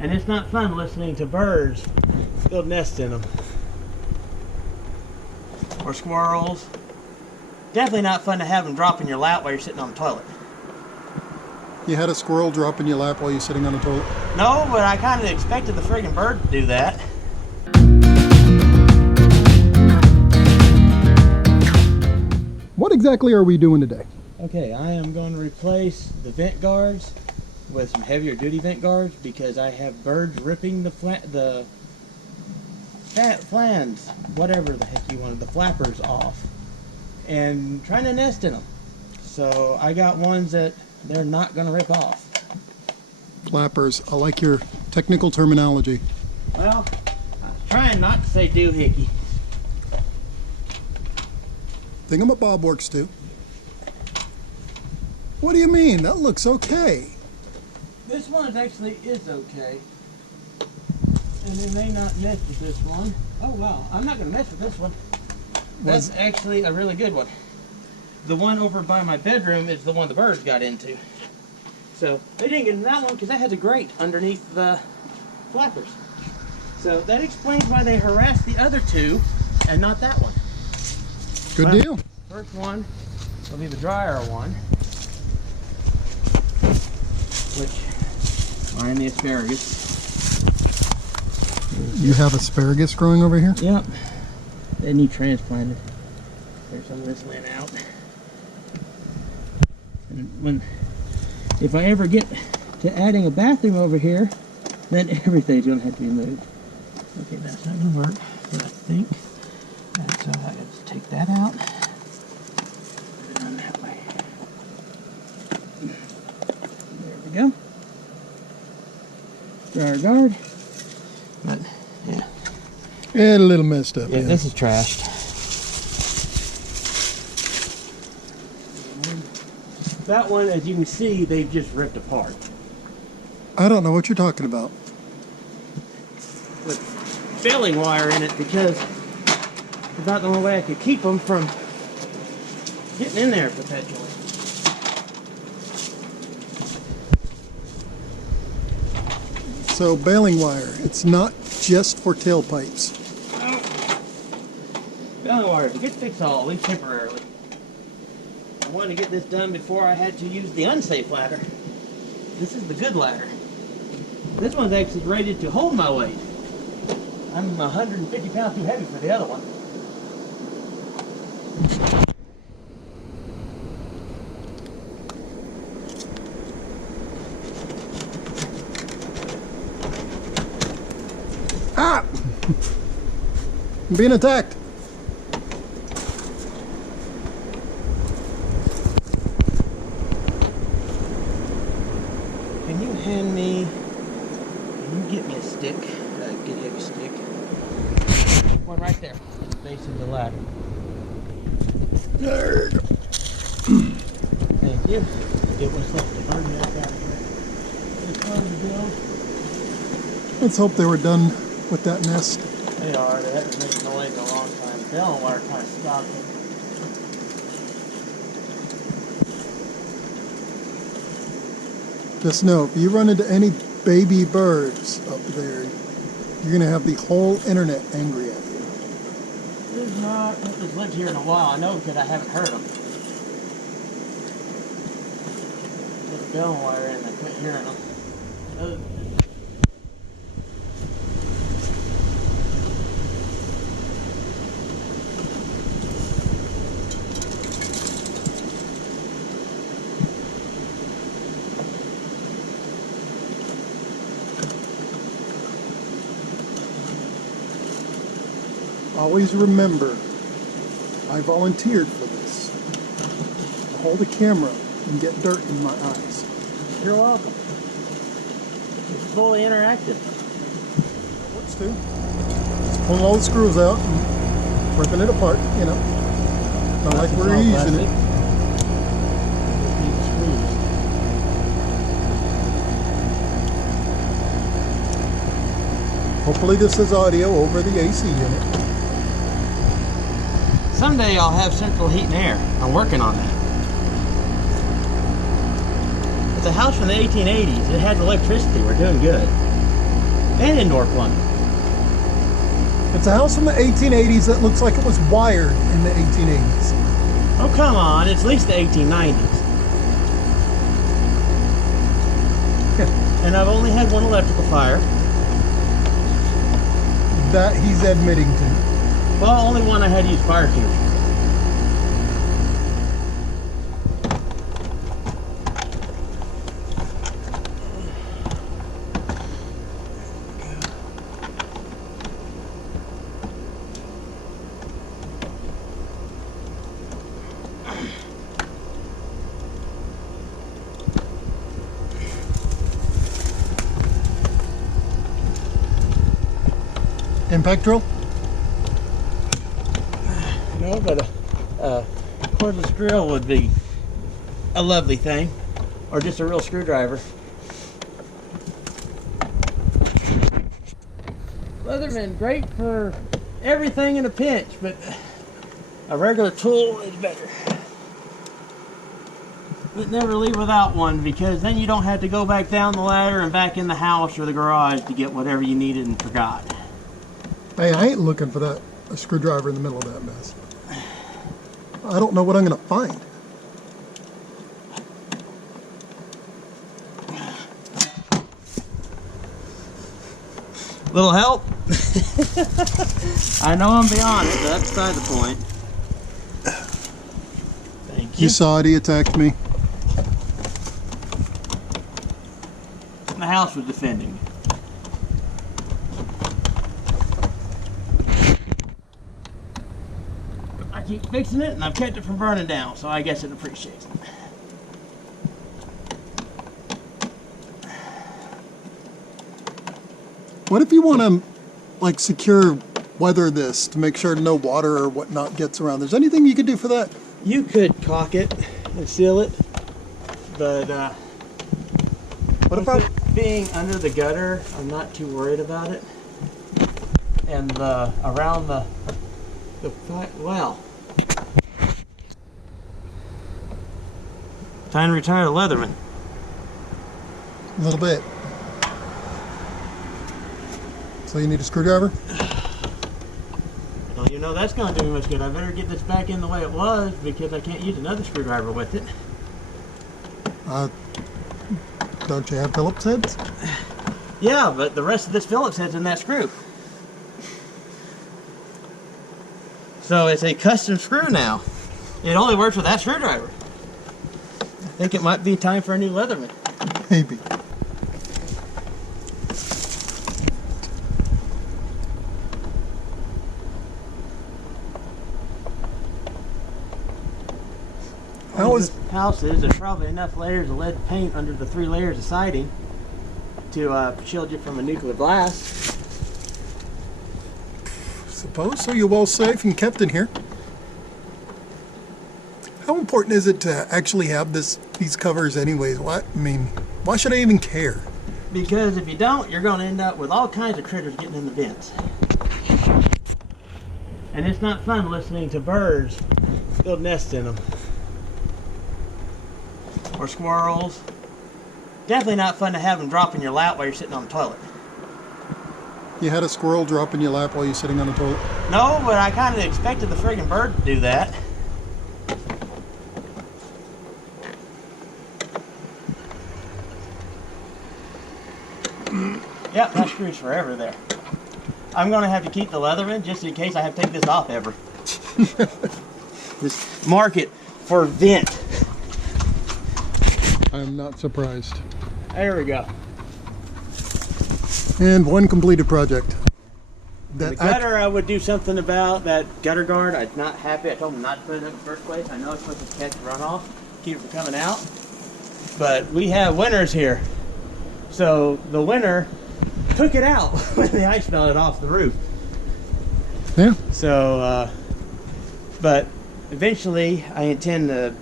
And it's not fun listening to birds build nests in them. Or squirrels. Definitely not fun to have them drop in your lap while you're sitting on the toilet. You had a squirrel drop in your lap while you're sitting on the toilet? No, but I kind of expected the friggin' bird to do that. What exactly are we doing today? Okay, I am going to replace the vent guards with some heavier duty vent guards because I have birds ripping the flans, whatever the heck you wanted, the flappers off, and trying to nest in them. So I got ones that they're not going to rip off. Flappers. I like your technical terminology. Well, I was trying not to say doohickey. Thingamabob works too. What do you mean? That looks okay. This one actually is okay. And they may not mess with this one. Oh wow, I'm not going to mess with this one. That's actually a really good one. The one over by my bedroom is the one the birds got into. So they didn't get in that one because that has a grate underneath the flappers. So that explains why they harassed the other two and not that one. Good deal. First one will be the drier one, which are in the asparagus. You have asparagus growing over here? Yep. They need transplanted. There's some of this laying out. And if I ever get to adding a bathroom over here, then everything's going to have to be moved. Okay, that's not going to work, but I think that's I got to take that out. Put it on that way. There we go. Dryer guard. But, yeah. Yeah, a little messed up. Yeah, this is trashed. That one, as you can see, they've just ripped apart. I don't know what you're talking about. With baling wire in it because it's about the only way I could keep them from getting in there perpetually. So baling wire, it's not just for tailpipes. Baling wire, it gets fixed all, at least temporarily. I wanted to get this done before I had to use the unsafe ladder. This is the good ladder. This one's actually rated to hold my weight. I'm 150 pounds too heavy for the other one. Ah! I'm being attacked. Can you hand me, can you get me a stick, a good heavy stick? One right there, at the base of the ladder. Nerd. Thank you. Get what's left to burn that out of here. It's fun to build. Let's hope they were done with that nest. They are. They haven't made noise in a long time. The baling wire kind of stopped it. Just know, if you run into any baby birds up there, you're going to have the whole internet angry at you. This is not, nothing's lived here in a while. I know because I haven't heard them. Put the baling wire in, I quit hearing them. Always remember, I volunteered for this. To hold a camera and get dirt in my eyes. You're welcome. It's fully interactive. Works too. Just pulling all the screws out and ripping it apart, you know. Not like we're using it. Hopefully this is audio over the AC unit. Someday I'll have central heat and air. I'm working on that. It's a house from the 1880s. It had electricity. We're doing good. and indoor plumbing. It's a house from the 1880s that looks like it was wired in the 1880s. Oh, come on. It's at least the 1890s. And I've only had one electrical fire. That he's admitting to. Well, only one I had to use fire extinguisher. Impact drill? No, but a cordless drill would be a lovely thing, or just a real screwdriver. Leatherman, great for everything in a pinch, but a regular tool is better. But never leave without one, because then you don't have to go back down the ladder and back in the house or the garage to get whatever you needed and forgot. Hey, I ain't looking for that a screwdriver in the middle of that mess. I don't know what I'm going to find. Little help? I know I'm beyond it, but that's beside the point. Thank you. You saw it, he attacked me. The house was defending me. I keep fixing it, and I've kept it from burning down, so I guess it appreciates it. What if you want to, like, secure weather this to make sure no water or whatnot gets around? There's anything you could do for that? You could caulk it and seal it, but What about it being under the gutter, I'm not too worried about it. And around the well, time to retire the Leatherman. a little bit? So you need a screwdriver? Well, you know that's going to do me much good. I better get this back in the way it was because I can't use another screwdriver with it. Don't you have Phillips heads? Yeah, but the rest of this Phillips head's in that screw. So it's a custom screw now. It only works with that screwdriver. I think it might be time for a new Leatherman. Maybe. How is This house is, there's probably enough layers of lead paint under the 3 layers of siding to shield you from a nuclear blast. suppose so? You're well safe and kept in here. How important is it to actually have these covers anyways? Why should I even care? Because if you don't, you're going to end up with all kinds of critters getting in the vents. And it's not fun listening to birds build nests in them. Or squirrels. Definitely not fun to have them drop in your lap while you're sitting on the toilet. You had a squirrel drop in your lap while you're sitting on the toilet? No, but I kind of expected the friggin' bird to do that. Yep, that screws forever there. I'm going to have to keep the Leatherman just in case I have to take this off ever. Just mark it for vent. I'm not surprised. There we go. And one completed project. The gutter I would do something about. That gutter guard, I'm not happy. I told them not to put it up in the first place. I know it's supposed to catch runoff, keep it from coming out. But we have winters here. So the winter took it out when the ice melted off the roof. Yeah. So, but eventually I intend to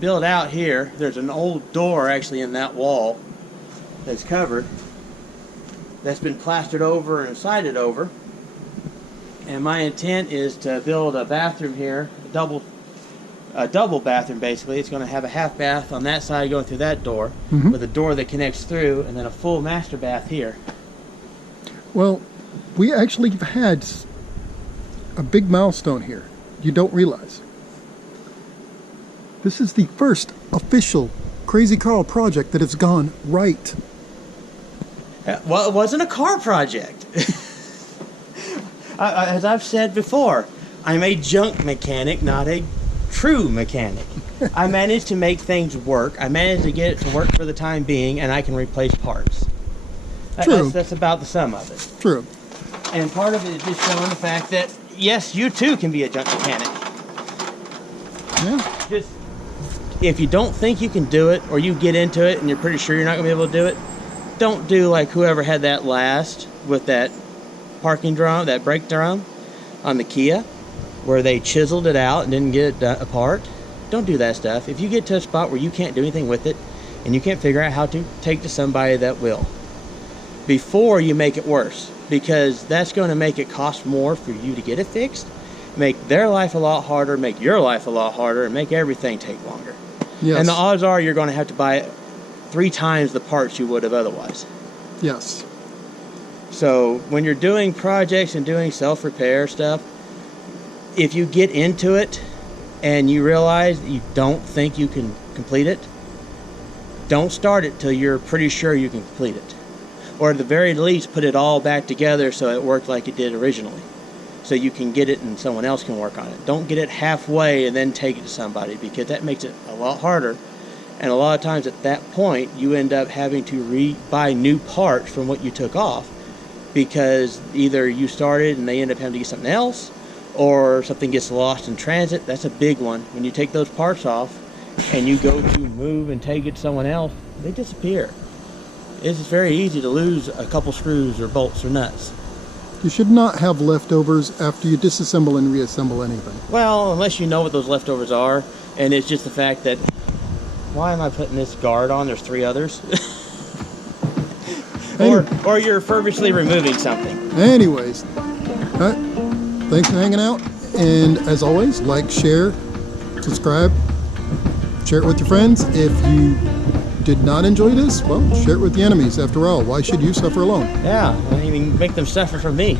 build out here. There's an old door actually in that wall that's covered. That's been plastered over and sided over. And my intent is to build a bathroom here, a double bathroom basically. It's going to have a half bath on that side going through that door, with a door that connects through, and then a full master bath here. Well, we actually have had a big milestone here. You don't realize. This is the first official Krazy Karl project that has gone right. Well, it wasn't a car project. As I've said before, I'm a junk mechanic, not a true mechanic. I managed to make things work. I managed to get it to work for the time being, and I can replace parts. True. That's about the sum of it. True. And part of it is just showing the fact that, yes, you too can be a junk mechanic. Yeah. Just, if you don't think you can do it, or you get into it and you're pretty sure you're not going to be able to do it, don't do like whoever had that last with that parking drum, that brake drum on the Kia, where they chiseled it out and didn't get it apart. Don't do that stuff. If you get to a spot where you can't do anything with it and you can't figure out how to, take to somebody that will, before you make it worse, because that's going to make it cost more for you to get it fixed, make their life a lot harder, make your life a lot harder, and make everything take longer. Yes. And the odds are you're going to have to buy 3 times the parts you would have otherwise. Yes. So when you're doing projects and doing self-repair stuff, if you get into it and you realize that you don't think you can complete it, don't start it till you're pretty sure you can complete it. Or at the very least, put it all back together so it worked like it did originally. So you can get it and someone else can work on it. Don't get it halfway and then take it to somebody, because that makes it a lot harder. And a lot of times at that point, you end up having to buy new parts from what you took off, because either you started and they end up having to get something else, or something gets lost in transit. That's a big one. When you take those parts off and you go to move and take it to someone else, they disappear. It's very easy to lose a couple screws or bolts or nuts. You should not have leftovers after you disassemble and reassemble anything. Well, unless you know what those leftovers are, and it's just the fact that, why am I putting this guard on? There's 3 others. or you're furbishly removing something. Anyways, thanks for hanging out. And as always, like, share, subscribe, share it with your friends. If you did not enjoy this, well, share it with the enemies. After all, why should you suffer alone? Yeah, I mean, make them suffer from me.